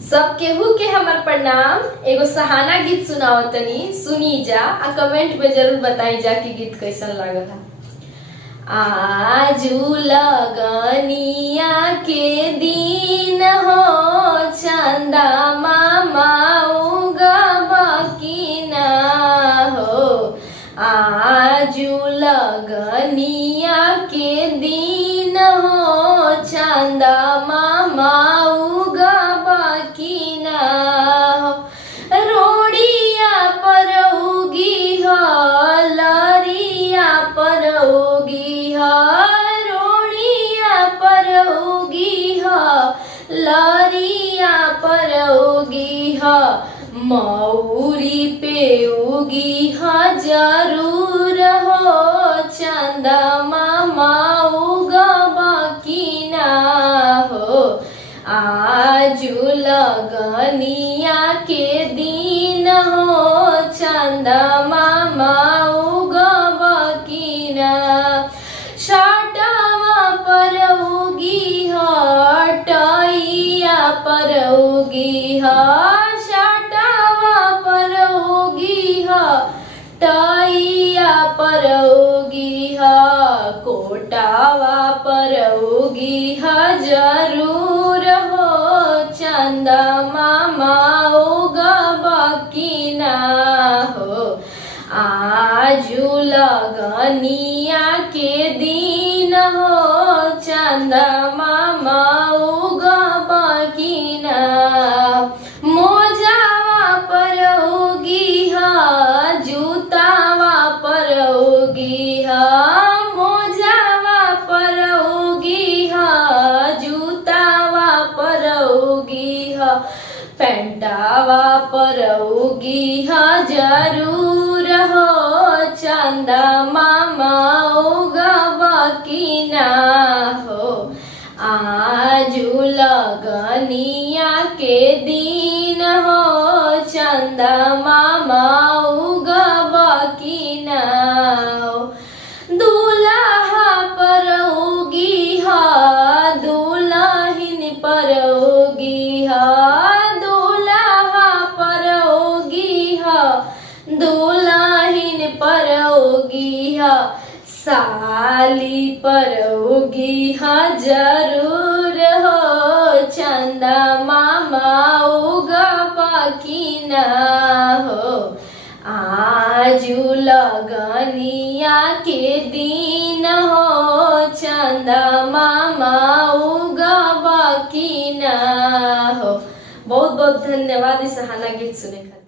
सब केहू के हमर प्रणाम। एगो सहाना गीत सुनावतनी, सुनी जा आ कमेंट में जरूर बताई जा कि गीत कैसन लागल है। आजू लगनिया के दिन हो, चंदा मामा उगबा की ना हो। आजू लगनिया के दिन हो, चंदा मामा उगबा की ना हो। रोड़िया पर उगी हो, लरिया पर उगी हो। रोड़िया पर उगी हो, लरिया पर उगी हो। मौरी पे उगी हो जरूर हो, चंदा मामा उगबा की ना हो। आजू लगनिया के दिन हो, चंदा मामा उगबा की ना। शाटवा पर उगी हो, टैया पर उगी हो। शाटवा पर उगी हो, टैया पर उगी हो। कोटावा पर उगी हो जरूर हो, चंदा मामा उगबा की ना हो। आजू लगनिया के दिन हो, चंदा मामा उगबा की ना। मोजावा पर उगी हो, जूतावा पर उगी हो। मोजावा पर उगी हो, जूतावा पर उगी हो। पेंटावा पर उगी हो जरूर हो, चंदा मामा उगबा की ना हो। आजू लगनिया के दिन हो, चंदा मामा उगबा की ना हो। दूल्हा पर उगी हो, दुल्हन पर उगी हो। दूल्हा पर उगी हो, दुल्हन पर उगी हो। साली पर उगी हो जरूर हो, चंदा मामा उगबा की ना हो। आजू लगनिया के दिन हो, चंदा मामा उगबा की ना हो। बहुत बहुत धन्यवाद इस सहाना गीत सुने।